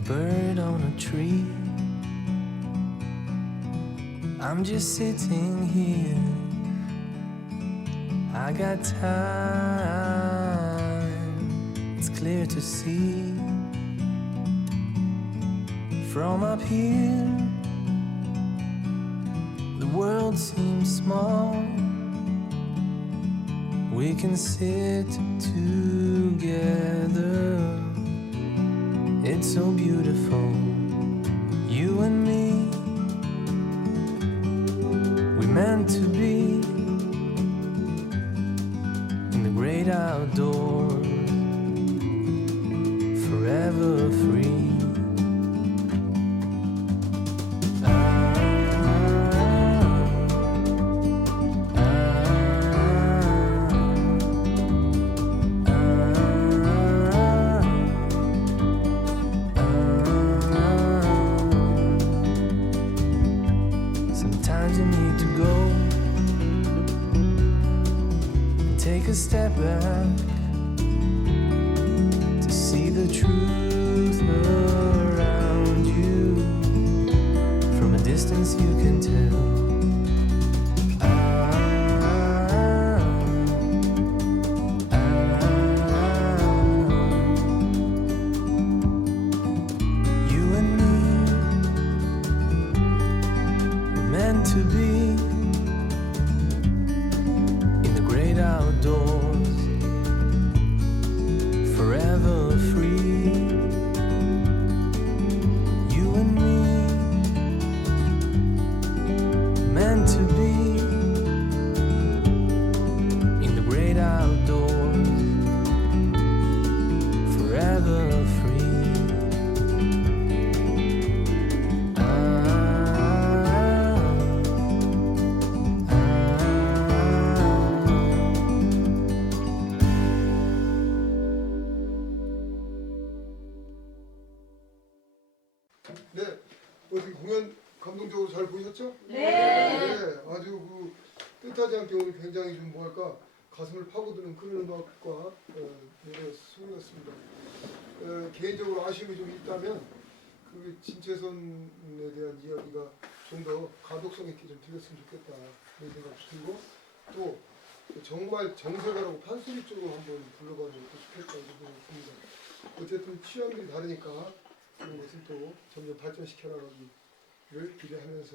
a bird on a tree. I'm just sitting here. I got time. It's clear to see from up here. The world seems small. We can sit together. It's so beautiful, you and me. We meant to be in the great outdoors, forever free. Sometimes you need to go and take a step back to see the truth around you. From a distance you can tell. You and me were meant to be in the great outdoors, forever free. You and me meant to be in the great outdoors, forever free. 네, 어떻게 공연 감동적으로 잘 보셨죠? 네. 아주 그 뜻하지 않게 오늘 굉장히 좀 뭐랄까 가슴을 파고드는 그런 음악과 노래 소리였습니다. 개인적으로 아쉬움이 좀 있다면 그 진채선에 대한 이야기가 좀 더 가독성 있게 좀 들렸으면 좋겠다 그런 생각이 들고 또 정말 정색하라고 판소리 쪽으로 한번 불러봐도 좋겠다 이런 생각이 듭니다. 어쨌든 취향들이 다르니까 그런 것을 또 점점 발전시켜나가기를 기대하면서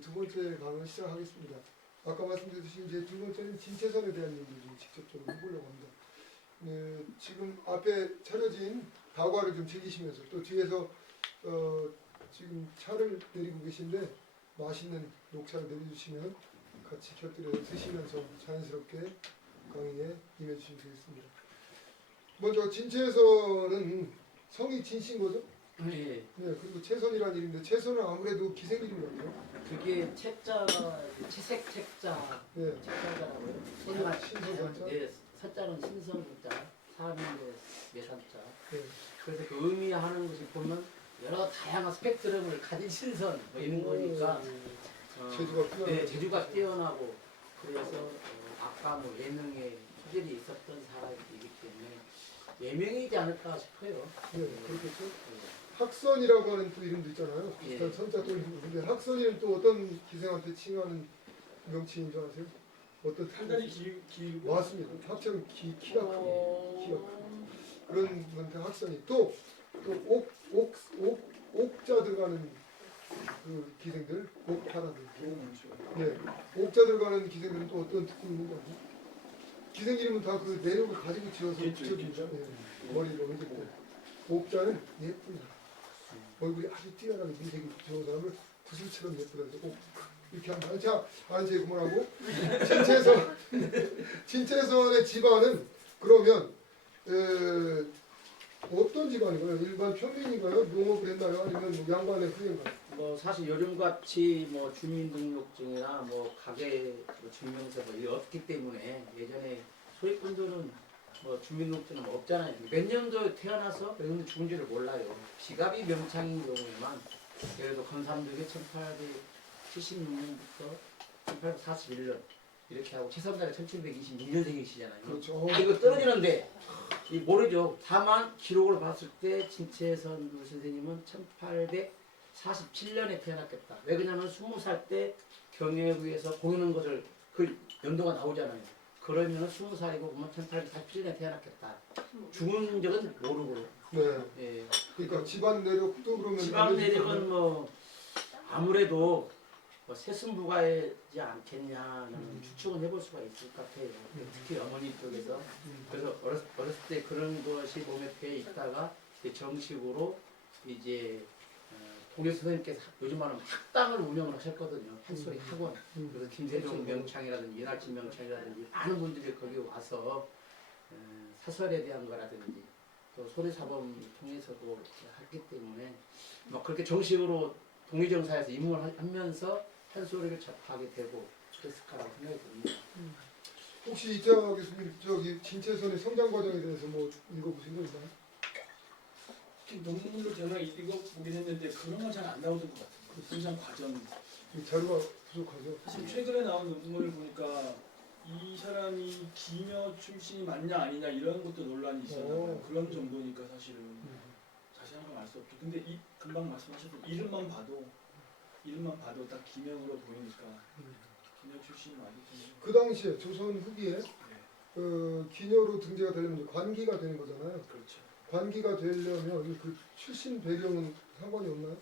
두 번째 강을 시작하겠습니다. 아까 말씀드렸듯이 이제 두 번째는 진채선에 대한 얘기를 좀 직접적으로 해보려고 합니다. 지금 앞에 차려진 다과를 좀 즐기시면서 또 뒤에서 지금 차를 내리고 계신데 맛있는 녹차를 내려주시면 같이 곁들여 드시면서 자연스럽게 강의에 임해주시면 되겠습니다. 먼저 진채선은 성이 진신 거죠? 네. 네, 그리고 채선이라는 이름인데 채선은 아무래도 기생 이름이 같아요. 그게 책자가 채색 책자, 네. 책자라고요. 신선자. 네, 서자는 신선자, 사람인데 매산자. 네. 그래서 그 의미하는 것을 보면 여러 다양한 스펙트럼을 가진 신선 뭐 이런 거니까 재주가 뛰어나고. 네, 재주가 뛰어나고 그래서 아까 뭐 예명에 소질이 있었던 사람이기 때문에 예명이지 않을까 싶어요. 네, 그렇겠죠. 학선이라고 하는 또 이름도 있잖아요. 비슷한 예. 선자 또 있는데 근데 학선이는 또 어떤 기생한테 칭하는 명칭인 줄 아세요? 어떤 상당히 길고 맞습니다. 학처럼 키가 크고 키가 크고 그런 건데 학선이 또 옥자 들어가는 그 기생들 옥파라들 네, 옥자 들어가는 기생들은 또 어떤 특징이 있는지 아세요? 기생 이름은 다 그 내력을 가지고 지어서 붙여줍니다. 네, 머리로 이제 옥자는 예쁘다. 얼굴이 아주 뛰어나게 미색이 좋은 사람을 구슬처럼 예쁘다. 옥 이렇게 하면 자 이제 그만하고 진채선의 집안은 그러면 어떤 집안인가요? 일반 평민인가요? 농업을 했나요? 아니면 뭐 양반의 후예인가요? 뭐 사실 요즘같이 뭐 주민등록증이나 뭐 가게 뭐 증명서 뭐 이게 없기 때문에 예전에 소리꾼들은 뭐 주민등록증은 없잖아요. 몇 년도에 태어나서 몇 년도 죽은지를 몰라요. 지갑이 명창인 경우에만 그래도 건삼도에 1876년부터 1841년 이렇게 하고 최선달이 1726년생이시잖아요. 그렇죠. 아, 이거 떨어지는데 이 모르죠. 다만 기록을 봤을 때 진채선 선생님은 1847년에 태어났겠다. 왜 그러냐면 20살 때 경영회구에서 공연한 것을 그 연도가 나오잖아요. 그러면 20살이고 그러면 1847년에 태어났겠다. 죽은 적은 모르고. 네. 예. 그러니까 집안 내력도 그러면 지방 내력은 뭐 아무래도 뭐 세순부가이지 않겠냐는 추측은 해볼 수가 있을 것 같아요. 특히 어머니 쪽에서. 그래서 어렸을 때 그런 것이 몸에 배에 있다가 이제 정식으로 이제 동료 선생님께서 요즘 말하면 학당을 운영을 하셨거든요. 판소리 학원. 그래서 김세종 명창이라든지 이날치 명창이라든지 많은 분들이 거기 와서 사설에 대한 거라든지 또 소리사범 통해서도 했기 때문에 뭐 그렇게 정식으로 동의정사에서 임무를 하면서 판소리를 접하게 되고 그랬을 거라고 생각이 듭니다. 혹시 이태학 교수님 저기 진채선의 성장 과정에 대해서 뭐 읽어보신 거 있나요? 논문으로 제가 읽어보긴 했는데 그런 건 잘 안 나오던 것 같아요. 그 성장 과정. 이 자료가 부족하죠. 사실 최근에 나온 논문을 보니까 이 사람이 기녀 출신이 맞냐 아니냐 이런 것도 논란이 있었나 봐요. 그런 정도니까 사실은 자세한 건 알 수 없죠. 근데 이 금방 말씀하셨던 이름만 봐도 딱 기명으로 보이니까 기녀 출신이 맞기 때문에. 그 당시에 조선 후기에 네, 기녀로 등재가 되려면 이제 관기가 되는 거잖아요. 그렇죠. 관기가 되려면 그 출신 배경은 상관이 없나요?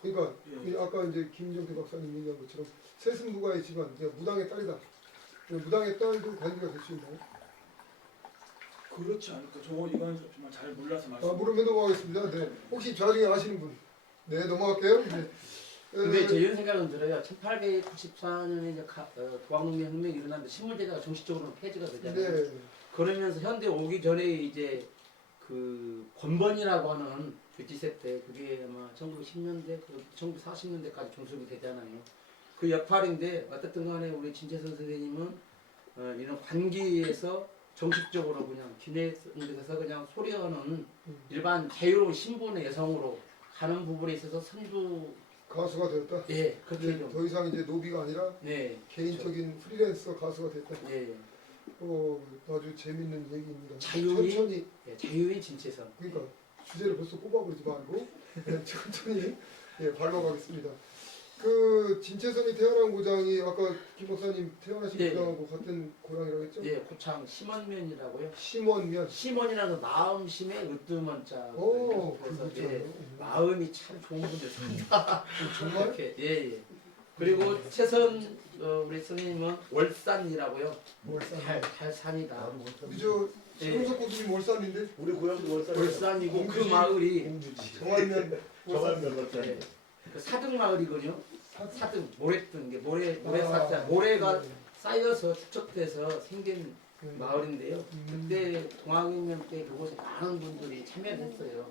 그러니까 예. 아까 이제 김정태 박사님 얘기한 것처럼 세승부가의 집안, 그러니까 무당의 딸이다. 무당의 딸도 관기가 될 수 있나요? 그렇지 않을까. 저 이건 정말 잘 몰라서 말씀. 물으면 넘어가겠습니다. 네. 혹시 자중에 아시는 분? 네, 넘어갈게요. 네. 근데 제 이런 생각은 들어요. 1894년에 이제 도항농민 혁명이 일어났는데 신문제도가 정식적으로 폐지가 되잖아요. 네. 그러면서 현대 오기 전에 이제 그 권번이라고 하는 교지세 때 그게 아마 1910년대, 1940년대까지 종속이 되잖아요. 그 역할인데 어쨌든 간에 우리 진채선 선생님은 이런 관기에서 정식적으로 그냥 기내에서 그냥 소리하는 일반 자유로운 신분의 여성으로 가는 부분에 있어서 선두 가수가 되었다. 예 그렇게 네, 좀 더 이상 이제 노비가 아니라 네 개인적인 프리랜서 가수가 됐다. 예 아주 재밌는 얘기입니다. 자유인? 천천히, 예, 자유인 진채선 그러니까 주제를 벌써 꼽아버리지 말고 네, 천천히 밟아가겠습니다. 그 진채선이 태어난 고장이 아까 김 박사님 태어나신 네. 고장하고 같은 고향이라고 했죠? 예 고창 심원면이라고요. 심원면. 심원이라는 마음심의 으뜸원자. 오, 그래서 그렇죠. 예, 마음이 참 좋은 분들 산다. 정말? 이렇게 예. 그리고 채선 우리 선생님은 월산이라고요. 월산. 달산이다. 저 예. 최동석 교수님 월산인데 우리 고향도 월산이야. 월산이고 그 공주지. 마을이 정안면 정안면 월산. 예, 그 사등 마을이거든요. 사등 모래등 게 모래 아, 쌓자 모래가 네. 쌓여서 축적돼서 생긴 네. 마을인데요. 그때 동학혁명 때 그곳에 많은 분들이 참여를 했어요.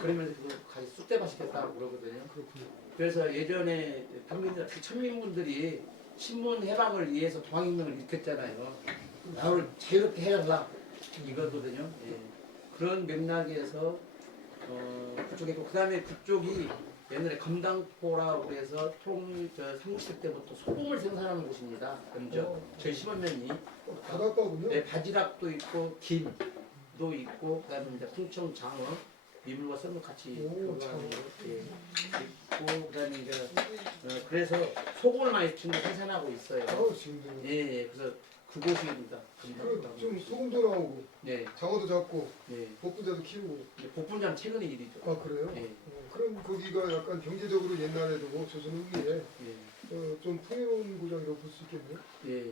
그러면서 그거 같이 쑥대밭 시켰다고 그러거든요. 그렇군요. 그래서 예전에 평민들, 특히 천민분들이 신문 해방을 위해서 동학혁명을 일으켰잖아요. 나를 자유롭게 해달라 이거거든요. 예. 그런 맥락에서 그쪽에 그 다음에 그쪽이 옛날에 검당포라고 해서 삼국시 때부터 소금을 생산하는 곳입니다. 먼저 저희 심원면이 바닷가군요. 네, 바지락도 있고 김도 있고 그다음에 이제 풍청 장어 민물과 썰물 같이 오, 들어가는 거 예, 있고 그다음에 이제 그래서 소금을 많이 지금 생산하고 있어요. 지금 예, 예, 그래서 그곳입니다. 좀 소금도 나오고 네, 장어도 잡고 네. 복분자도 키우고. 복분자는 최근의 일이죠. 아 그래요? 예, 그럼 거기가 약간 경제적으로 옛날에도 조선 후기에 예, 좀 풍요로운 고장이라고 볼 수 있겠네요. 예.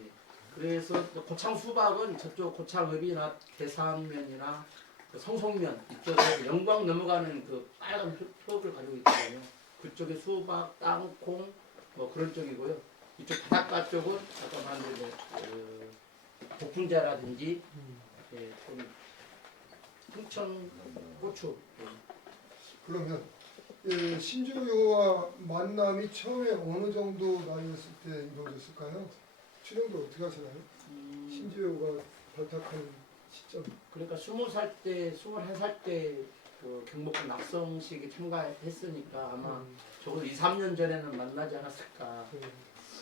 그래서 고창 수박은 저쪽 고창읍이나 대산면이나 그 성송면 이쪽에 영광 넘어가는 그 빨간 표를 가지고 있거든요. 그쪽에 수박, 땅콩 뭐 그런 쪽이고요. 이쪽 바닷가 쪽은 아까 말한 대로 복분자라든지 예, 좀 풍천 고추 예. 그러면 신주요와 만남이 처음에 어느 정도 나이였을 때 이루어졌을까요? 추정도 어떻게 하시나요? 신주요가 발탁하는 시점. 그러니까 20살 때, 21살 때 그 경복궁 낙성식에 참가했으니까 아마 적어도 2, 3년 전에는 만나지 않았을까. 네.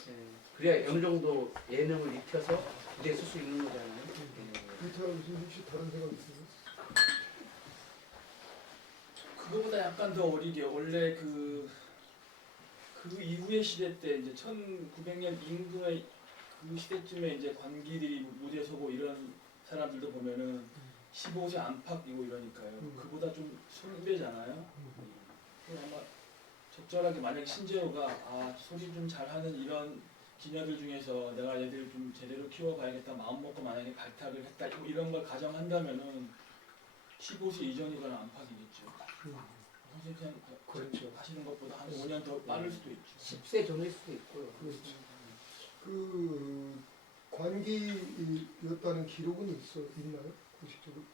예, 그래야 어느 정도 예능을 익혀서 무대에 설 수 있는 거잖아요. 이태원 무슨 혹시 다른 생각 있으세요? 그거보다 약간 더 어리게 원래 그 이후의 시대 때 이제 1900년 임금의 그 시대쯤에 이제 관기들이 무대에 서고 이런 사람들도 보면은 15세 안팎이고 이러니까요. 그보다 좀 선배잖아요. 아마 적절하게 만약 신재호가 소리 좀 잘하는 이런 기녀들 중에서 내가 얘들 좀 제대로 키워봐야겠다 마음 먹고 만약에 발탁을 했다 뭐 이런 걸 가정한다면은 15세 이전이거나 안팎이겠죠. 선생님 그냥 그렇죠. 하시는 것보다 한 5년 더 빠를 수도 있죠. 10세 전일 수도 있고요. 그렇죠. 그 관기였다는 기록은 있나요? 공식적으로?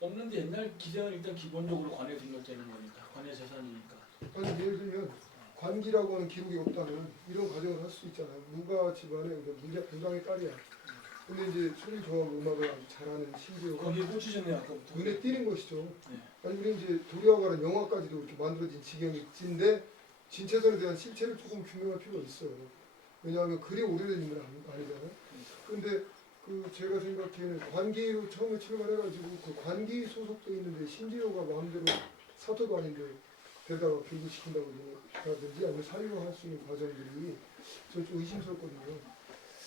없는데 옛날 기생은 일단 기본적으로 관에 등록되는 거니까 관의 재산이니까. 아니 예를 들면 관기라고 하는 기록이 없다면 이런 가정을 할 수 있잖아요. 무가 집안의 무당의 딸이야. 근데 이제 소리 좋아하고 음악을 아주 잘하는 신재호가 거기에 꽂히셨네요 아까부터. 눈에 띄는 것이죠. 네. 아니 우리 이제 도리와 관한 영화까지도 이렇게 만들어진 지경인데 진체선에 대한 실체를 조금 규명할 필요가 있어요. 왜냐하면 그리 오래된 인물은 아니잖아요. 근데 그 제가 생각하기에는 관기로 처음에 출발해가지고 그 관기 소속돼 있는데 신재호가 마음대로 사토도 아닌데 데다가 교육시킨다든지 아니면 사유할 수 있는 과정들이 좀 의심스럽거든요.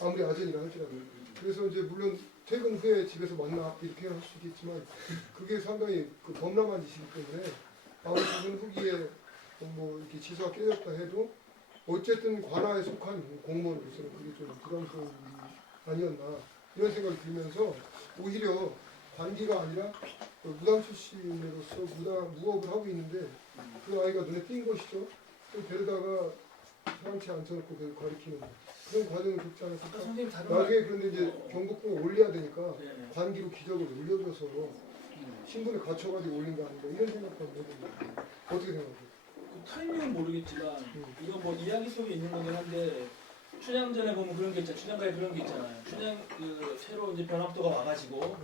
아무리 아전이라 할지라도. 그래서 이제 물론 퇴근 후에 집에서 만나 이렇게 할 수 있겠지만 그게 상당히 그 범람한 짓이기 때문에 아무리 퇴근 후기에 뭐 이렇게 지수가 깨졌다 해도 어쨌든 관아에 속한 공무원으로서는 그게 좀 부담스러운 일이 아니었나 이런 생각이 들면서 오히려 관기가 아니라 무당 출신으로서 무업을 하고 있는데 그 아이가 눈에 띈 것이죠. 또 데려다가 사람치 앉혀놓고 계속 가르치는 그런 과정을 겪지 아까 않았을까. 선생님 다른 나중에 그런데 이제 경복궁에 올려야 되니까 네네. 관기로 기적을 올려줘서 신분을 갖춰가지고 올린 거 아닌가 이런 생각도 해봅니다. 어떻게 생각하세요? 그 타이밍은 모르겠지만 이거 뭐 이야기 속에 있는 거긴 한데 춘향전에 보면 그런 게 있잖아요. 춘향가에 그런 게 있잖아요. 춘향 그 새로 이제 변학도가 와가지고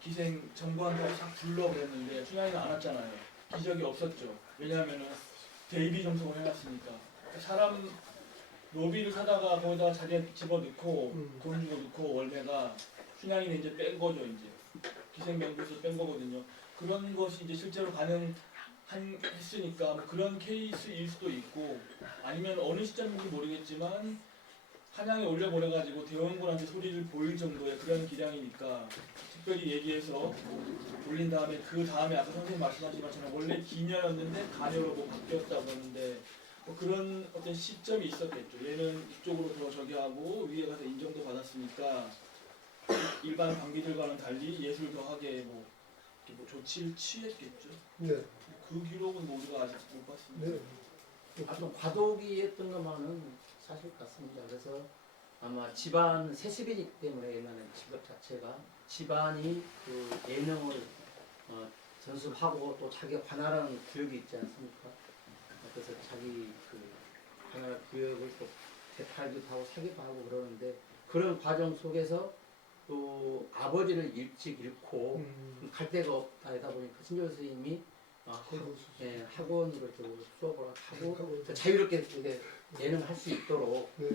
기생 정부한다고 싹 불러 그랬는데 춘향이는 안 왔잖아요. 기적이 없었죠. 왜냐하면은 대입이 점성을 해놨으니까 사람 노비를 사다가 거기다가 자기가 집어넣고 돈 주고 넣고 월매가 춘향이는 이제 뺀 거죠. 이제 기생 명부에서 뺀 거거든요. 그런 것이 이제 실제로 했으니까 뭐 그런 케이스일 수도 있고 아니면 어느 시점인지 모르겠지만 한양에 올려보내가지고 대원군한테 소리를 보일 정도의 그런 기량이니까 특별히 얘기해서 올린 다음에 그 다음에 아까 선생님 말씀하신 것처럼 원래 기녀였는데 가녀로 뭐 바뀌었다고 그러는데 뭐 그런 어떤 시점이 있었겠죠. 얘는 이쪽으로 더 저기 하고 위에 가서 인정도 받았으니까 일반 관기들과는 달리 예술 더하게 뭐 조치를 취했겠죠. 네. 그 기록은 뭐 우리가 아직 못 봤습니다. 네. 좀 과도기 했던 것만은 사실 같습니다. 그래서 아마 집안 세습이기 때문에 옛날에 직업 자체가 집안이 그 예능을 전수하고 또 자기 관할하는 구역이 있지 않습니까? 그래서 자기 그 관할 구역을 또 대팔기도 하고 사기도 하고 그러는데 그런 과정 속에서 또 아버지를 일찍 잃고 갈 데가 없다 하다 보니까 신조 선생님이 학원으로 수업을 하고 자유롭게 이렇게 예능을 할 수 있도록 네.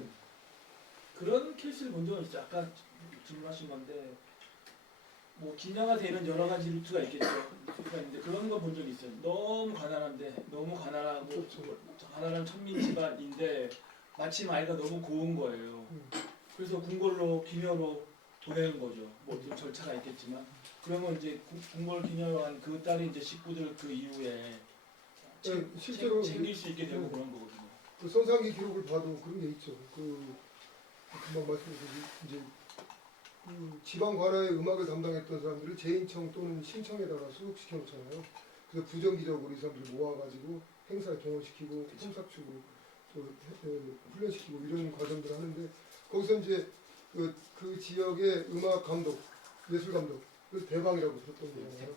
그런 케이스를 본 적은 있죠. 아까 질문하신 건데 뭐 긴장화되는 여러 가지 루트가 있겠죠. 루트가 있는데 그런 거 본 적이 있어요. 너무 가난한데 너무 가난하고 가난한 천민 집안인데 마침 아이가 너무 고운 거예요. 그래서 궁궐로 기녀로 보내는 거죠. 뭐 좀 절차가 있겠지만 그러면 이제 궁궐 기녀한 그 딸이 이제 식구들 그 이후에 실제로 챙길 수 있게 되고 그런 거거든요. 그 선상기 기록을 봐도 그런 게 있죠. 그 금방 말씀드린 이제 그 지방 관아의 음악을 담당했던 사람들을 재인청 또는 신청에다가 소속시켜 놓잖아요. 그래서 부정기적으로 이 사람들 모아가지고 행사에 동원시키고 품삯주고 또 훈련시키고 이런 과정들을 하는데 거기서 이제 그 지역의 음악 감독, 예술 감독, 그 대방이라고 들었던 거잖아요.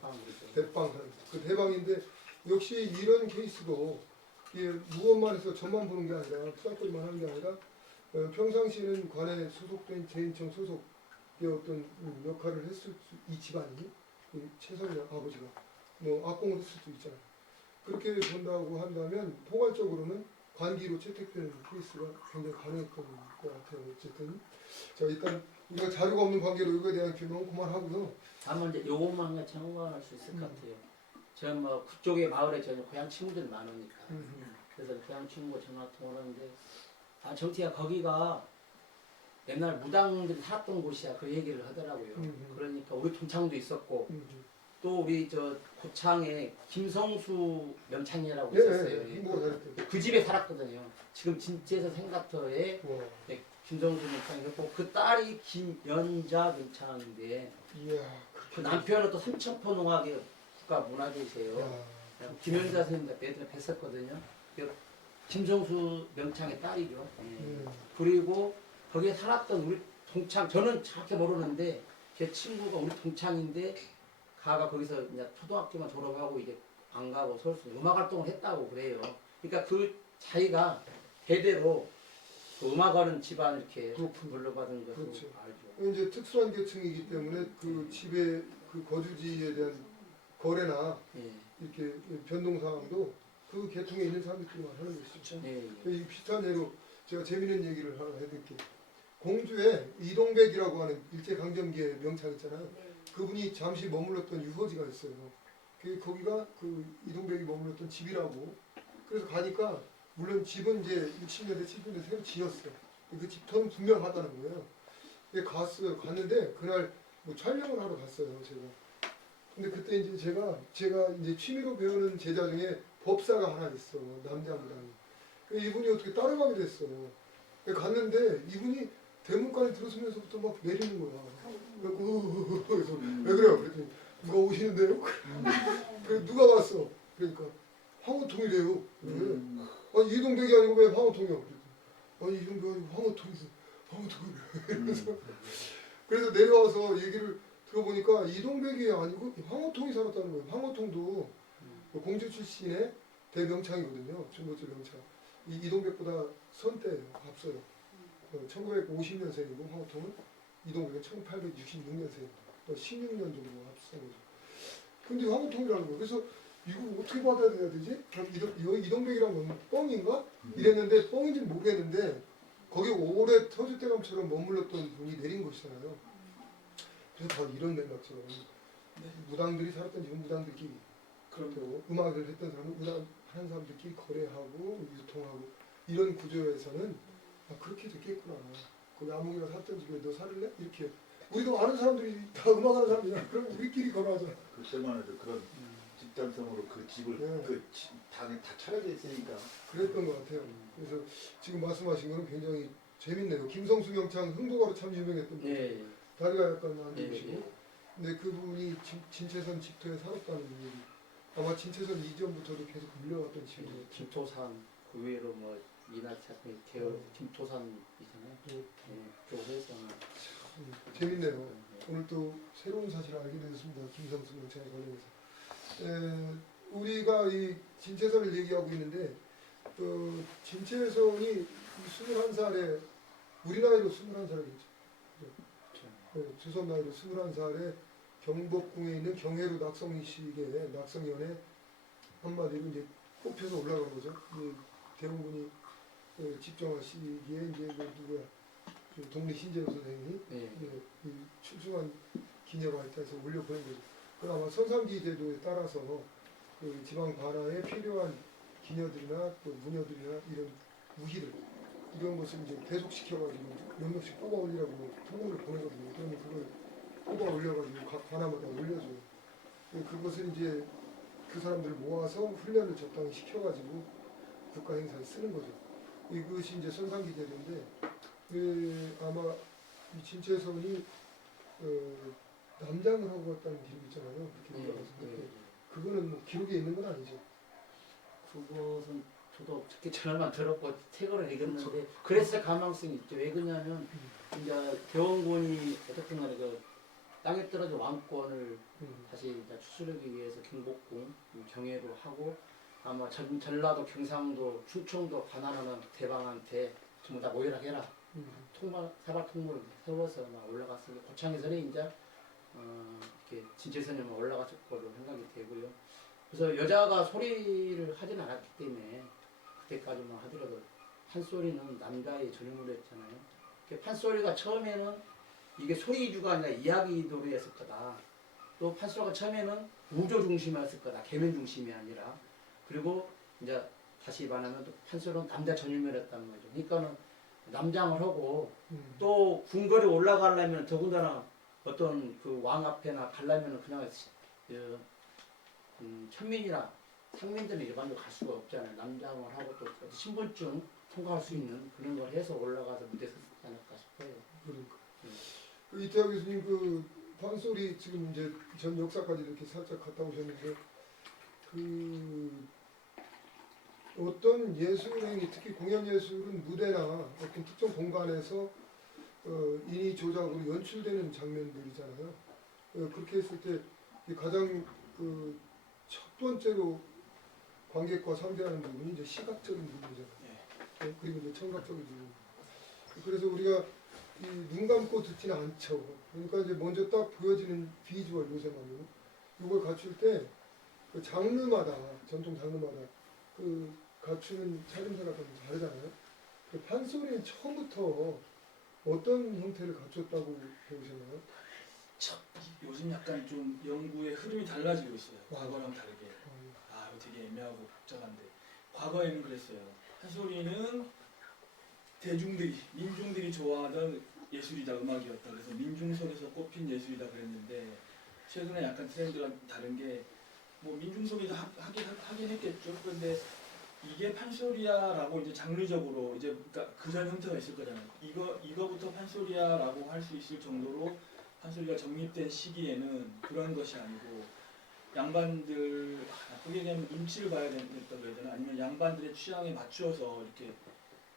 대방, 그 대방인데 역시 이런 케이스도 이게 무엇만 해서 저만 보는 게 아니라 수상거리만 하는 게 아니라 평상시에는 관에 소속된 재인청 소속의 어떤 역할을 했을 이 집안이 최선의 아버지가 뭐 악공을 했을 수도 있잖아요. 그렇게 본다고 한다면 포괄적으로는 관기로 채택되는 케이스가 굉장히 가능했던 것 같아요. 어쨌든 자 일단 우리가 자료가 없는 관계로 이거에 대한 규명은 그만하고요. 다만 이제 요것만 같이 참고할 수 있을 것 같아요. 저는 뭐 그쪽에 마을에 저는 고향 친구들이 많으니까 그래서 고향 친구 전화 통화를 하는데 아 정태야 거기가 옛날 무당들이 살았던 곳이야 그 얘기를 하더라고요. 그러니까 우리 동창도 있었고 또 우리 저 고창에 김성수 명창이라고 있었어요. 뭐 잘했대. 그 집에 살았거든요. 지금 진짜에서 생가터에 와, 김성수 명창이었고 그 딸이 김연자 명창인데 이야, 그 남편은 또 삼천포 농악의 국가문화재세요. 야, 김연자 선생님 예전에 뵀었거든요. 김성수 명창의 딸이죠. 예. 그리고 거기에 살았던 우리 동창 저는 정확히 모르는데 제 친구가 우리 동창인데 가가 거기서 이제 초등학교만 졸업하고 이제 안 가고 서울서 음악 활동을 했다고 그래요. 그러니까 그 자기가 대대로 그 음악하는 집안 이렇게 그렇군요. 물려받은 것으로 그렇죠. 알죠. 이제 특수한 계층이기 때문에 그 집의 그 거주지에 대한 거래나 예. 이렇게 변동 상황도 그 계통에 있는 사람들끼리만 하는 것이죠. 예. 이 비슷한 예로 제가 재미있는 얘기를 하나 해드릴게요. 공주에 이동백이라고 하는 일제강점기의 명창 있잖아요. 그분이 잠시 머물렀던 유서지가 있어요. 거기가 그 이동백이 머물렀던 집이라고. 그래서 가니까 물론 집은 이제 60년대 70년대 새로 지었어요. 그 집터는 분명하다는 거예요. 갔어요. 갔는데 그날 뭐 촬영을 하러 갔어요. 제가. 근데 그때 이제 제가 이제 취미로 배우는 제자 중에 법사가 하나 있어. 남자무당이. 이분이 어떻게 따라가게 됐어요. 갔는데 이분이 대문간에 들어서면서부터 막 내리는 거야. 그래서 왜 그래요? 그랬더니 누가 오시는데요? 그래 누가 왔어? 그러니까 황호통이래요. 그래. 아니 이동백이 아니고 왜 황호통이야? 아니 이동백이 아니고 황호통이서 황호통이래. 그래서 내려와서 얘기를 들어보니까 이동백이 아니고 황호통이 살았다는 거예요. 황호통도 공주 출신의 대명창이거든요. 중고조 명창. 이동백보다 선대예요. 앞서요. 1950년생이고 황호통은 이동백은 1866년생입니다. 16년 정도 앞선 거죠. 근데 황호통이라는 거예요. 그래서 이걸 어떻게 받아야 되지? 그럼 이동백이라는 건 뻥인가? 이랬는데 뻥인지는 모르겠는데 거기 오래 터줏대감처럼 머물렀던 분이 내린 것이잖아요. 그래서 바로 이런 맥락처럼 무당들이 살았던 지금 무당들끼리 그렇고 음악을 했던 사람은 음악 하는 사람들끼리 거래하고 유통하고 이런 구조에서는 그렇게 됐겠구나. 거기 아무개가 살던 집에 너 살을래? 이렇게 우리도 아는 사람들이 다 음악하는 사람이야. 그럼 우리끼리 걸어하자. 그때만 해도 그런 집단성으로 그 집을 그 당에 다 차려져 있으니까 그랬던 것 같아요. 그래서 지금 말씀하신 거는 굉장히 재밌네요. 김성수 명창 흥보가로 참 유명했던 분. 예. 다리가 약간 안 좋으시고. 예. 근데 그분이 진채선 집터에 살았다는 얘기. 아마 진채선 이전부터도 계속 물려왔던 집이에요. 김토산 그 외로 뭐 이나차 계열 김토산 있잖아요. 예. 그래서 재밌네요. 오늘 또 새로운 사실을 알게 되었습니다. 김성수 명창에 관련해서. 우리가 이 진채선을 얘기하고 있는데 진채선이 21살에 우리 나이로 21살이겠죠. 조선 나이로 21살에 경복궁에 있는 경회로 낙성식에 낙성연에 한마디로 이제 뽑혀서 올라간 거죠. 대웅군이 집정하시기에 이제 누구야 동리 신재우 선생이 이 출중한 기념활동에서 올려 보낸 거죠. 그 아마 선상기 제도에 따라서 그 지방 관아에 필요한 기녀들이나 또 무녀들이나 이런 무희들 이런 것을 이제 계속시켜가지고 몇 명씩 뽑아 올리라고 통보를 보내거든요. 그러면 그걸 뽑아 올려가지고 각 관아마다 올려줘요. 그것을 이제 그 사람들을 모아서 훈련을 적당히 시켜가지고 국가 행사에 쓰는 거죠. 이것이 이제 선상기 제도인데 아마 이 진채선이 남장을 하고 갔다는 기록이 있잖아요. 그렇게 올라가서 그거는 뭐 기록에 있는 건 아니죠. 그것은 저도 특히 전화만 들었고 책으로 읽었는데 그랬을 가능성이 있죠. 왜 그러냐면 이제 대원군이 어떻든 간에 그 땅에 떨어진 왕권을 다시 이제 추스르기 위해서 경복궁 경회로 하고 아마 전라도 경상도 충청도 관할하는 대방한테 전부 다 모여라 해라. 사발 통로를 세워서 막 올라갔으니 고창에서는 이제 이렇게 진채선에만 올라갔을 거로 생각이 되고요. 그래서 여자가 소리를 하진 않았기 때문에 그때까지만 하더라도 판소리는 남자의 전유물이었잖아요. 그 판소리가 처음에는 이게 소리주가 아니라 이야기도리였을 거다. 또 판소리가 처음에는 우조 중심이었을 거다. 계면 중심이 아니라. 그리고 이제 다시 말하면 또 판소리는 남자 전유물이었다는 거죠. 그러니까는 남장을 하고 또 궁궐에 올라가려면 더군다나 어떤 그 왕 앞에나 가려면 그냥 천민이나 상민들은 일반적으로 갈 수가 없잖아요. 남장을 하고 또 신분증 통과할 수 있는 그런 걸 해서 올라가서 무대에 섰지 않을까 싶어요. 그러니까. 그 이태학 교수님 그 판소리 지금 이제 전 역사까지 이렇게 살짝 갔다 오셨는데 그 어떤 예술행위 특히 공연 예술은 무대나 어떤 특정 공간에서 인위 조작으로 연출되는 장면들이잖아요. 그렇게 했을 때 가장 그 첫 번째로 관객과 상대하는 부분이 이제 시각적인 부분이잖아요. 그리고 이제 청각적인 부분. 그래서 우리가 눈 감고 듣지는 않죠. 그러니까 이제 먼저 딱 보여지는 비주얼 요새만으로 이걸 갖출 때 그 장르마다 전통 장르마다 그 갖추는 차림새가 좀 다르잖아요. 그 판소리는 처음부터 어떤 형태를 갖췄다고 보시나요? 요즘 약간 좀 연구의 흐름이 달라지고 있어요. 과거랑 다르게. 이거 되게 애매하고 복잡한데 과거에는 그랬어요. 판소리는 대중들이 민중들이 좋아하던 예술이다, 음악이었다. 그래서 민중 속에서 꼽힌 예술이다 그랬는데 최근에 약간 트렌드가 다른 게 뭐 민중 속에서 하긴 했겠죠. 그런데 이게 판소리야라고 이제 장르적으로 이제 그러니까 그전 형태가 있을 거잖아요. 이거부터 판소리야라고 할 수 있을 정도로 판소리가 정립된 시기에는 그런 것이 아니고 양반들 나쁘게 얘기하면 눈치를 봐야 된다고 해야 되나 아니면 양반들의 취향에 맞추어서 이렇게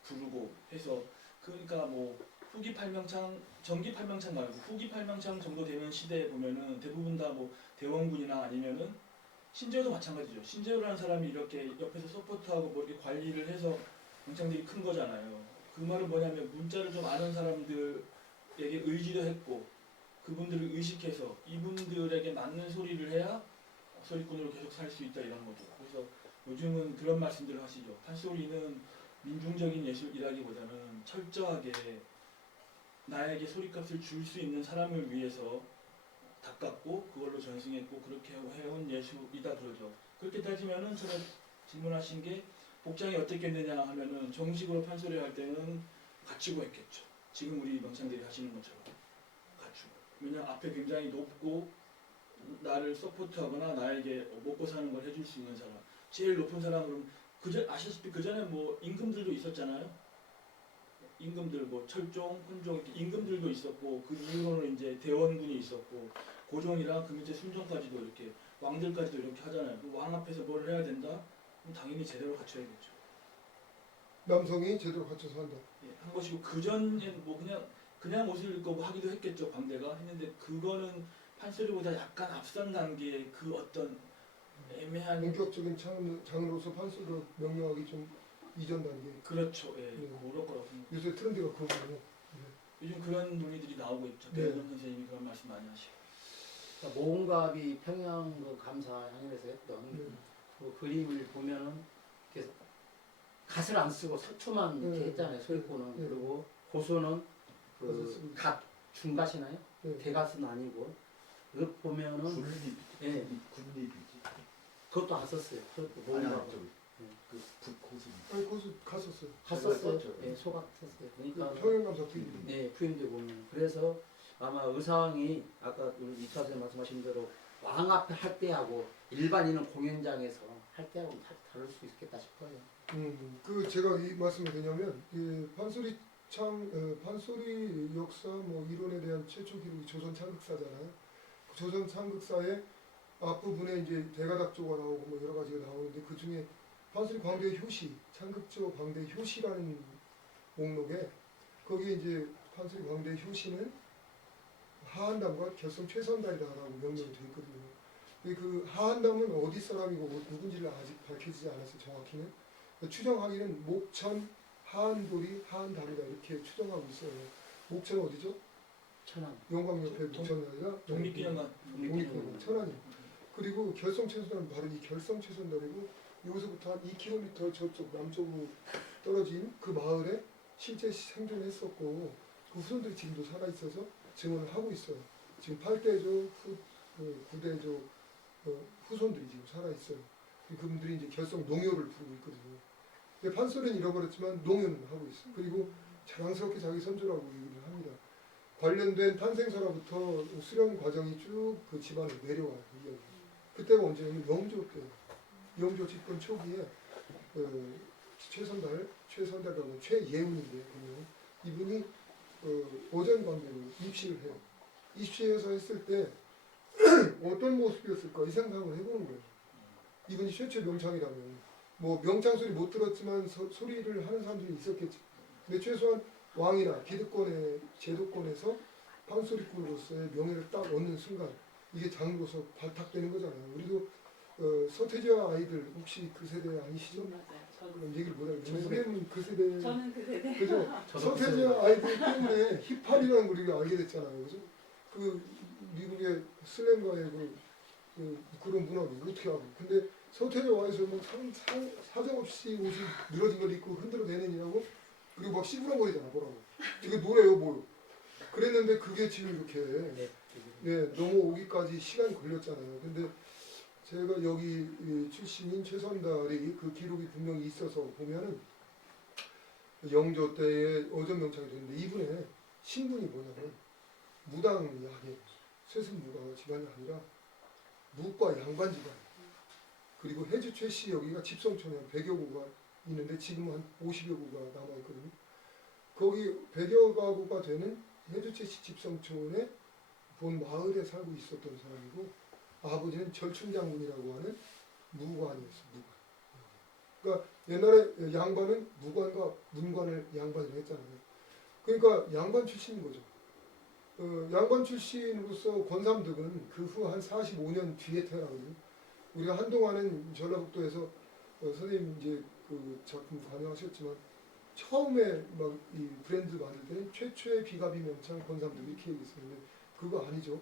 부르고 해서 그러니까 뭐 후기 팔명창 전기 팔명창 말고 후기 팔명창 정도 되는 시대에 보면은 대부분 다 뭐 대원군이나 아니면은 신재호도 마찬가지죠. 신재호라는 사람이 이렇게 옆에서 서포트하고 뭐 이렇게 관리를 해서 명창들이 큰 거잖아요. 그 말은 뭐냐면 문자를 좀 아는 사람들에게 의지도 했고 그분들을 의식해서 이분들에게 맞는 소리를 해야 소리꾼으로 계속 살 수 있다 이런 거죠. 그래서 요즘은 그런 말씀들을 하시죠. 판소리는 민중적인 예술이라기보다는 철저하게 나에게 소리값을 줄 수 있는 사람을 위해서 닦았고 그걸로 전승했고 그렇게 해온 예술이다 그러죠. 그렇게 따지면은 전에 질문하신 게 복장이 어떻겠느냐 하면은 정식으로 판소리 할 때는 갖추고 했겠죠. 지금 우리 명창들이 하시는 것처럼 갖추고. 왜냐면 앞에 굉장히 높고 나를 서포트하거나 나에게 먹고 사는 걸 해줄 수 있는 사람. 제일 높은 사람은 아시다시피 그 전에 뭐 임금들도 있었잖아요. 임금들 뭐 철종, 훈종 이렇게 임금들도 있었고 그 이후로는 이제 대원군이 있었고 고종이랑 그 밑에 순종까지도 이렇게 왕들까지도 이렇게 하잖아요. 그 왕 앞에서 뭘 해야 된다? 그럼 당연히 제대로 갖춰야겠죠. 남성이 제대로 갖춰서 한다. 한 것이고 그 전에 뭐 그냥 옷을 입고 하기도 했겠죠. 광대가 했는데 그거는 판소리보다 약간 앞선 단계의 그 어떤 애매한 본격적인 장르로서 판소리로 명명하기 좀 이전 단계. 그렇죠. 예, 네. 그럴 거라고 생각해요. 요새 트렌드가 그거군요. 요즘 그런 논의들이 나오고 있죠. 네. 배현정 선생님이 그런 말씀 많이 하시고. 그러니까 모흥갑이 평양 그 감사항에서 했던 네. 그 그림을 보면은 이렇게 갓을 안 쓰고 서투만 이렇게 네. 했잖아요. 소리꾼은. 네. 그리고 고수는 갓을 그 쓰고. 갓 중갓이나요? 네. 대갓은 아니고 그거 보면은 군립이지. 예. 군립이지. 그것도 안 썼어요. 그것도 아니 모흥갑. 저기 네. 그 북고수. 아니 고수 갔었어요. 갓 썼어요. 썼죠. 예, 소갓 썼어요. 그러니까 평양감사 부인. 네, 부임돼 보면 그래서 아마 의상이 아까 우리 이타 선생님 말씀하신 대로 왕 앞에 할 때하고 일반인은 공연장에서 할 때하고 다를 수 있겠다 싶어요. 그 제가 이 말씀을 드냐면 이 판소리 판소리 역사 뭐 이론에 대한 최초 기록이 조선 창극사잖아요. 그 조선 창극사의 앞부분에 이제 대가닥조가 나오고 뭐 여러 가지가 나오는데 그 중에 판소리 광대 효시, 창극조 광대 효시라는 목록에 거기에 이제 판소리 광대 효시는 하한담과 결성 최선달이다라고 명명이 되어 있거든요. 그 하한담은 어디 사람이고 누군지를 아직 밝혀지지 않았어요. 정확히는. 추정하기는 목천, 하한도리, 하한담이다 이렇게 추정하고 있어요. 목천 어디죠? 천안. 영광 옆에 목천이 아니라 독립기념관. 독립기념관 천안이요. 그리고 결성최선달은 바로 이 결성최선달이고 여기서부터 한 2km 저쪽 남쪽으로 떨어진 그 마을에 실제 생존했었고 그 후손들이 지금도 살아있어서 증언을 하고 있어요. 지금 8대조, 9대조 후손들이 지금 살아있어요. 그분들이 이제 결성 농요를 부르고 있거든요. 근데 판소리는 잃어버렸지만 농요는 하고 있어요. 그리고 자랑스럽게 자기 선조라고 얘기를 합니다. 관련된 탄생사로부터 수령 과정이 쭉 그 집안에 내려와요. 이야기. 그때가 언제냐면 영조 때, 영조 집권 초기에 최선달하고 최예훈인데 보면 이분이 오전 관계로 입시를 해요. 입시해서 했을 때 어떤 모습이었을까 이 생각을 해보는 거예요. 이분이 최초 명창이라면 뭐 명창 소리 못 들었지만 소리를 하는 사람들이 있었겠죠. 근데 최소한 왕이나 기득권의 제도권에서 판소리꾼으로서의 명예를 딱 얻는 순간 이게 장로로서 발탁되는 거잖아요. 우리도 서태지와 아이들 혹시 그 세대 아니시죠? 맞아요. 그런 얘기를 못하겠지만 우리는 그 세대 저는 그 세대. 그죠? 서태지와 아이들 때문에 힙합이라는 걸 우리가 알게 됐잖아요. 그죠? 그 미국의 슬램과의 그런 문화를 어떻게 하고 근데 서태지와 와이서 뭐 사정없이 옷이 늘어진 걸 입고 흔들어대는이라고 그리고 막 시부렁거리잖아 뭐라고 이게 노래요 뭐요 그랬는데 그게 지금 이렇게 넘어오기까지 시간이 걸렸잖아요. 근데 제가 여기 출신인 최선달이 그 기록이 분명히 있어서 보면은 영조 때에 어전명창이 됐는데 이분의 신분이 뭐냐면 무당약의 쇠승무가 집안이 아니라 무과 양반 집안 그리고 해주 최씨 여기가 집성촌에 한 100여 구가 있는데 지금 한 50여 구가 남아있거든요. 거기 100여 가구가 되는 해주 최씨 집성촌에 본 마을에 살고 있었던 사람이고 아버지는 절충장군이라고 하는 무관이었어요. 무관. 그러니까 옛날에 양반은 무관과 문관을 양반이라고 했잖아요. 그러니까 양반 출신인 거죠. 양반 출신으로서 권삼득은 그 후 한 45년 뒤에 태어나거든요. 우리가 한동안은 전라북도에서 선생님 이제 그 작품 관여하셨지만 처음에 막 이 브랜드 만들 때는 최초의 비가비 명창 권삼득 이렇게 얘기했었는데 그거 아니죠.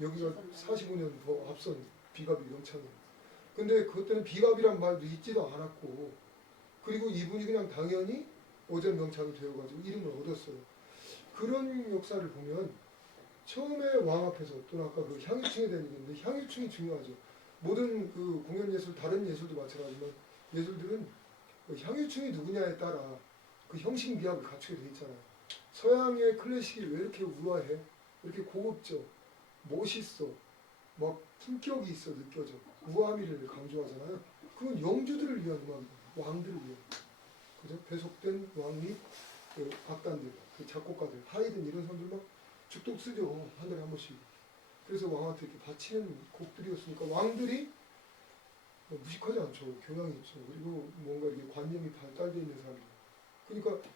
여기가 45년 더 앞선 비가비 명창이에요. 근데 그때는 비가비란 말도 있지도 않았고 그리고 이분이 그냥 당연히 오전 명창이 되어가지고 이름을 얻었어요. 그런 역사를 보면 처음에 왕 앞에서 또는 아까 그 향유충에 대한 얘기인데 향유충이 중요하죠. 모든 그 공연 예술 다른 예술도 마찬가지지만 예술들은 그 향유충이 누구냐에 따라 그 형식 미학을 갖추게 돼 있잖아요. 서양의 클래식이 왜 이렇게 우아해? 이렇게 고급져, 멋있어, 막 품격이 있어 느껴져. 우아미를 강조하잖아요. 그건 영주들을 위한 음악이다. 왕들을 위한. 그죠? 배속된 왕 및 그 악단들, 그 작곡가들, 하이든 이런 사람들 막 죽독 쓰죠. 한 달에 한 번씩. 그래서 왕한테 이렇게 바치는 곡들이었으니까 왕들이 무식하지 않죠. 교양이 있죠. 그리고 뭔가 이게 관념이 발달되어 있는 사람이에요. 그러니까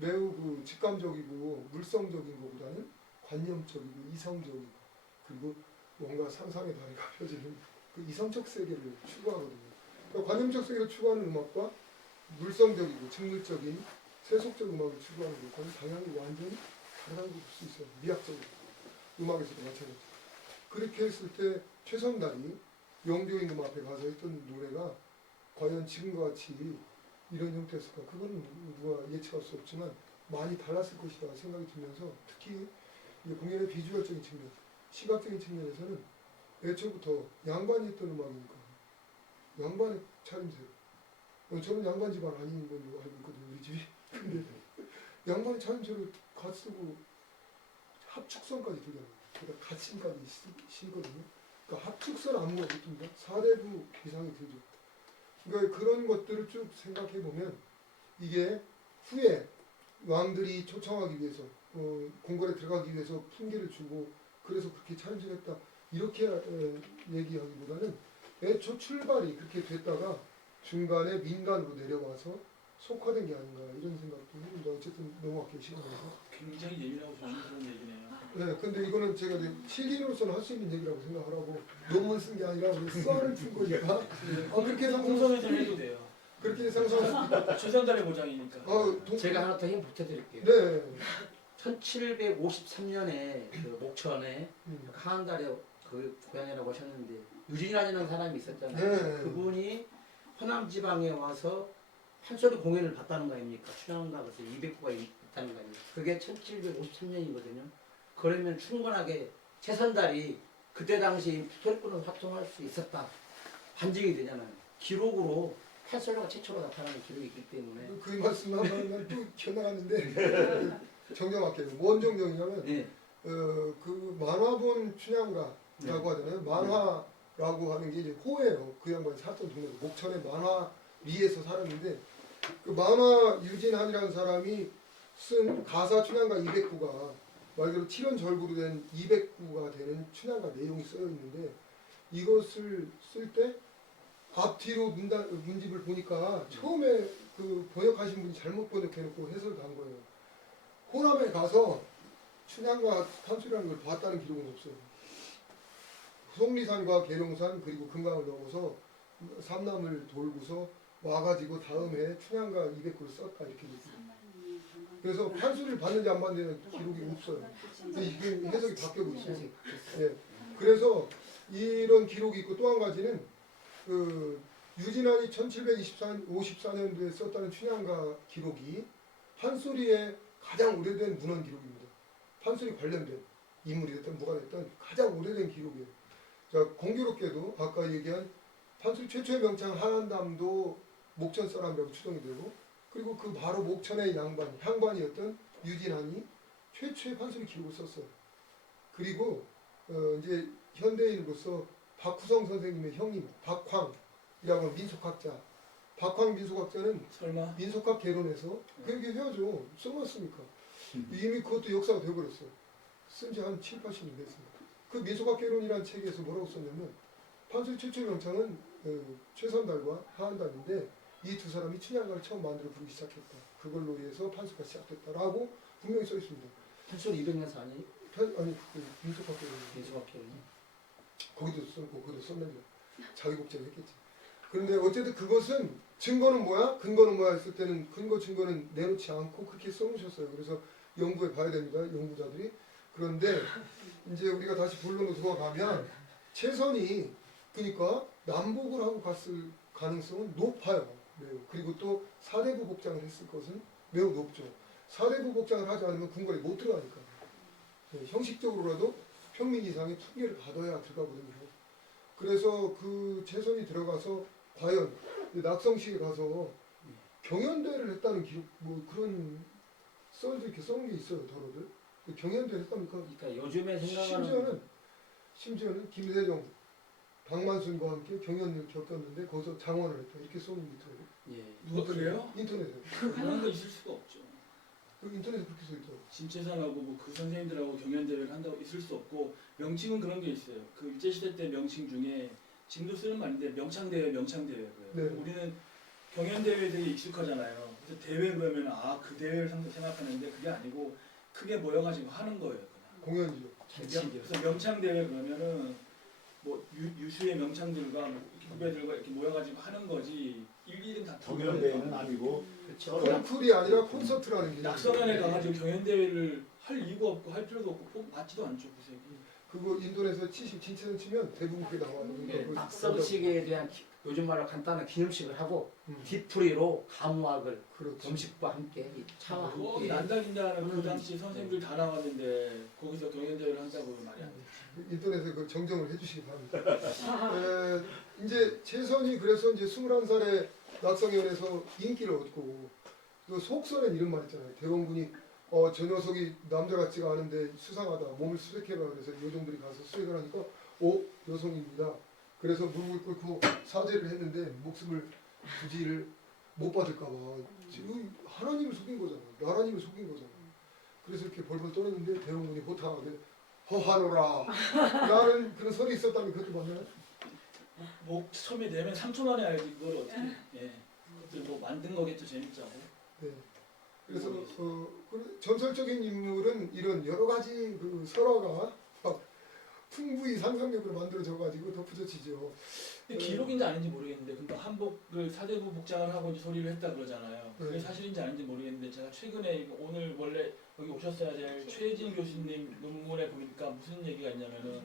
매우 그 직감적이고 물성적인 것보다는 관념적이고 이성적이고 그리고 뭔가 상상의 다리가 펴지는 그 이성적 세계를 추구하거든요. 그러니까 관념적 세계를 추구하는 음악과 물성적이고 직물적인 세속적 음악을 추구하는 것과는 방향이 완전히 다르다고 볼 수 있어요. 미학적으로. 음악에서도 마찬가지. 그렇게 했을 때 최선달이 영조 임금 앞에 가서 했던 노래가 과연 지금과 같이 이런 형태였을까? 그건 누가 예측할 수 없지만 많이 달랐을 것이다 생각이 들면서 특히 공연의 비주얼적인 측면, 시각적인 측면에서는 애초부터 양반이 했던 음악이니까 양반의 차림새로 저는 양반 집안 아닌 걸로 알고 있거든요. 우리 집이. 근데 양반의 차림새로 갓 쓰고 합축선까지 들잖아요. 그러니까 갓신까지 쓰거든요. 그러니까 합축선 안무가 붙습니다. 4대부 이상이 들죠. 그러니까 그런 것들을 쭉 생각해 보면 이게 후에 왕들이 초청하기 위해서 궁궐에 들어가기 위해서 품계를 주고 그래서 그렇게 차림새했다 이렇게 얘기하기보다는 애초 출발이 그렇게 됐다가 중간에 민간으로 내려와서 속화된 게 아닌가 이런 생각도 합니다. 어쨌든 넘어갈게요 시간에서. 굉장히 예민하고 조심스러운 얘기네요. 네, 근데 이거는 제가 실기로서는 할 수 있는 얘기라고 생각하라고 논문 쓴 게 아니라 우리 썰을 푼 거니까 그렇게 공선에 좀 해도 돼요. 그렇게 상상할 수 최선달의 보장이니까. 제가 하나 더 힘 보태드릴게요. 네. 1753년에 그 목천에 하한달에 그 고향이라고 하셨는데 유진이라는 사람이 있었잖아요. 네. 그분이 호남 지방에 와서 판소리 공연을 봤다는 거 아닙니까? 춘향가 그래서 200구가 있다는 거 아닙니까? 그게 1753년이거든요. 그러면 충분하게 최선달이 그때 당시 소리꾼을 활동할 수 있었다. 반증이 되잖아요. 기록으로 판소리가 최초로 나타나는 기록이 있기 때문에. 그 말씀 하면 또 기억나갔는데 정정할게요. 뭔 정정이냐면 네. 그 만화본 춘향가라고 하잖아요. 만화라고 하는 게 이제 호예요. 그 양반이 살던 동네 목천의 만화리에서 살았는데 그 만화 유진한이라는 사람이 쓴 가사 춘향가 200구가 말 그대로 7원 절구로 된 200구가 되는 춘향가 내용이 쓰여 있는데 이것을 쓸 때 앞뒤로 문집을 보니까 처음에 그 번역하신 분이 잘못 번역해놓고 해석을 간 거예요. 호남에 가서 춘향가 판소리라는 걸 봤다는 기록은 없어요. 속리산과 계룡산 그리고 금강을 넘어서 삼남을 돌고서 와가지고 다음 해 춘향가 200구를 썼다 이렇게 돼 있어요. 그래서 판소리를 봤는지 안 봤는지는 기록이 없어요. 이게 해석이 바뀌고 있어요. 예. 그래서 이런 기록이 있고 또 한 가지는 그 유진한이 1754년도에 썼다는 춘향가 기록이 판소리의 가장 오래된 문헌 기록입니다. 판소리 관련된 인물이 됐든 뭐가 됐든 가장 오래된 기록이에요. 자, 공교롭게도 아까 얘기한 판소리 최초의 명창 하한담도 목천 사람이라고 추정이 되고 그리고 그 바로 목천의 향반이었던 유진한이 최초의 판소리 기록을 썼어요. 그리고 이제 현대인으로서 박후성 선생님의 형님 박황이라고 하는 민속학자. 박황 민속학자는 설마 민속학 개론에서 그렇게 해야죠. 써놨으니까. 이미 그것도 역사가 되어버렸어요. 쓴 지 한 7, 80년 됐습니다. 그 민속학 개론이라는 책에서 뭐라고 썼냐면 판소리 최초의 명창은 최선달과 하한담인데 이 두 사람이 춘향가를 처음 만들어 부르기 시작했다. 그걸로 인해서 판소리가 시작됐다라고 분명히 써 있습니다. 판소리 200년 사니? 아니 민속학 개론. 민속학회는. 거기도 썼고 거기도 썼는데 자기 복제를 했겠지. 그런데 어쨌든 그것은 증거는 뭐야? 근거는 뭐야 했을 때는 근거 증거는 내놓지 않고 그렇게 써놓으셨어요. 그래서 연구해 봐야 됩니다. 연구자들이. 그런데 이제 우리가 다시 본론으로 돌아가면 최선이 그러니까 남복을 하고 갔을 가능성은 높아요. 매우. 그리고 또 사대부 복장을 했을 것은 매우 높죠. 사대부 복장을 하지 않으면 궁궐에 못 들어가니까. 네, 형식적으로라도 평민 이상의 투기를 받아야 들어가거든요. 그래서 그 최선이 들어가서 과연 낙성시에 가서 경연대회를 했다는 기록 뭐 그런 썰도 이렇게 써놓은 게 있어요. 더러들 경연대회를 했답니까? 그러니까 요즘에 생각하는 심지어는 김세정, 박만순과 함께 경연을 겪었는데 거기서 장원을 했다 이렇게 써놓은 게 있더라고요. 예. 그래요? 인터넷에 그런 거 있을 수가 없죠. 그 인터넷에 그렇게 써 있더라고요. 진채산하고 뭐 그 선생님들하고 경연 대회를 한다고 있을 수 없고 명칭은 그런 게 있어요. 그 일제 시대 때 명칭 중에 지금도 쓰는 말인데 명창 대회, 명창 대회 그래요. 네. 우리는 경연 대회에 되게 익숙하잖아요. 그래서 대회 그러면 그 대회를 생각하는데 그게 아니고 크게 모여가지고 하는 거예요. 그냥. 공연이죠. 그래서 명창 대회 그러면은 뭐 유수의 명창들과 뭐 후배들과 이렇게 모여가지고 하는 거지. 1, 2등 다 경연대회는 아니고 그렇죠. 콩쿨이 아니라 콘서트라는 게 낙선원에 가가지고 경연 대회를 할 이유가 없고 할 필요도 없고 맞지도 않죠 구색이. 그거 인도네시아 진체선 치면 대부분 그게 나와요. 예, 그거 낙성식에 대한 요즘 말로 간단한 기념식을 하고 음, 뒤풀이로 가무악을 그렇죠. 음식과 함께 이 차와 꼭 함께 난다긴다는 그 당시 선생님들 다 나왔는데 거기서 경연 대회를 한다고 말이 안 돼. 인터넷에 그 정정을 해주시기 바랍니다. 이제 최선이 그래서 이제 21살에 낙성연에서 인기를 얻고 또 속설엔 이런 말 있잖아요. 대원군이 저 녀석이 남자 같지가 않은데 수상하다. 몸을 수색해라. 그래서 요정들이 가서 수색을 하니까 여성입니다. 그래서 무릎을 꿇고 사죄를 했는데 목숨을 부지를 못 받을까 봐 지금 하나님을 속인 거잖아. 나라님을 속인 거잖아. 그래서 이렇게 벌벌 떨었는데 대원군이 호탕하게 허하노라 라는 그런 설이 있었다면 그것도 맞나요? 목 처음에 내면 3초 만에 알지 그걸 어떻게 예. 그것들 뭐 만든 거겠죠 재밌자고. 네. 그래서 그 전설적인 인물은 이런 여러 가지 그 설화가 막 풍부히 상상력으로 만들어져 가지고 덧붙여지죠. 근데 기록인지 아닌지 모르겠는데 근데 한복을 사대부 복장을 하고 이제 소리를 했다 그러잖아요. 그게 네. 사실인지 아닌지 모르겠는데 제가 최근에 오늘 원래 여기 오셨어야 될 최혜진 교수님 논문에 보니까 무슨 얘기가 있냐면은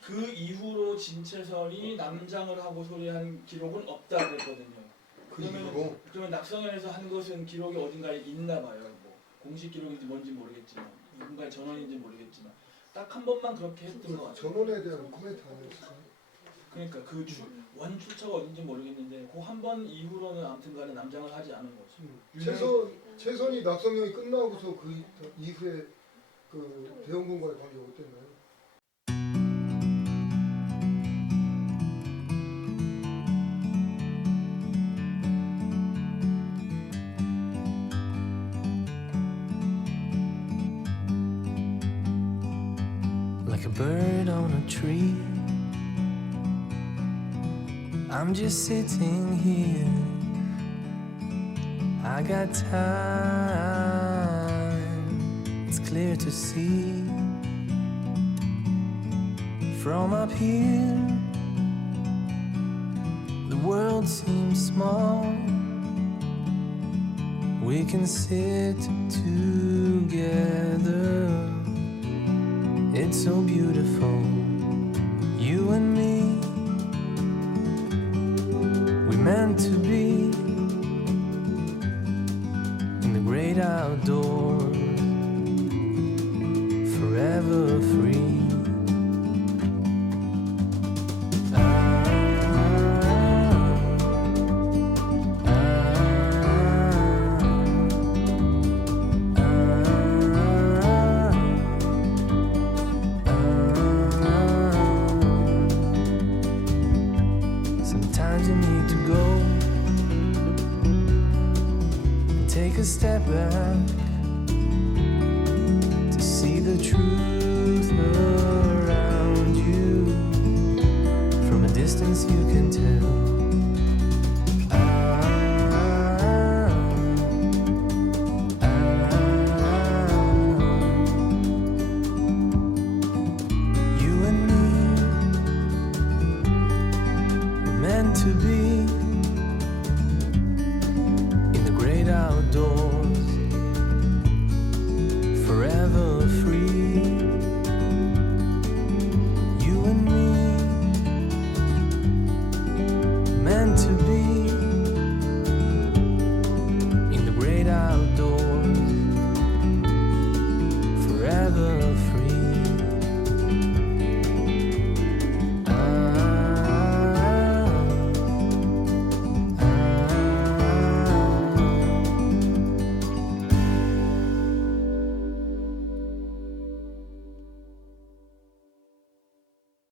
그 이후로 진채선이 남장을 하고 소리한 기록은 없다 그랬거든요. 그 이후로 그러면 낙성현에서 한 것은 기록이 어딘가에 있나 봐요. 뭐 공식 기록인지 뭔지 모르겠지만 누군가의 전원인지 모르겠지만 딱 한 번만 그렇게 했던 것 같아요. 전원에 대한 코멘트 아니었을까요? 그러니까 그 원 출처가 어딘지 모르겠는데 그 한 번 이후로는 아무튼간에 남장을 하지 않은 거죠. 최선이 낙성형이 끝나고서 그 이후에 그 대원군과의 관계가 어땠나요? Like a bird on a tree, I'm just sitting here. I got time, it's clear to see. From up here, the world seems small. We can sit together. It's so beautiful, you and me. We meant to be in the great outdoors, forever free. Sometimes you need to go and take a step back to see the truth around you. From a distance you can tell. You and me were meant to be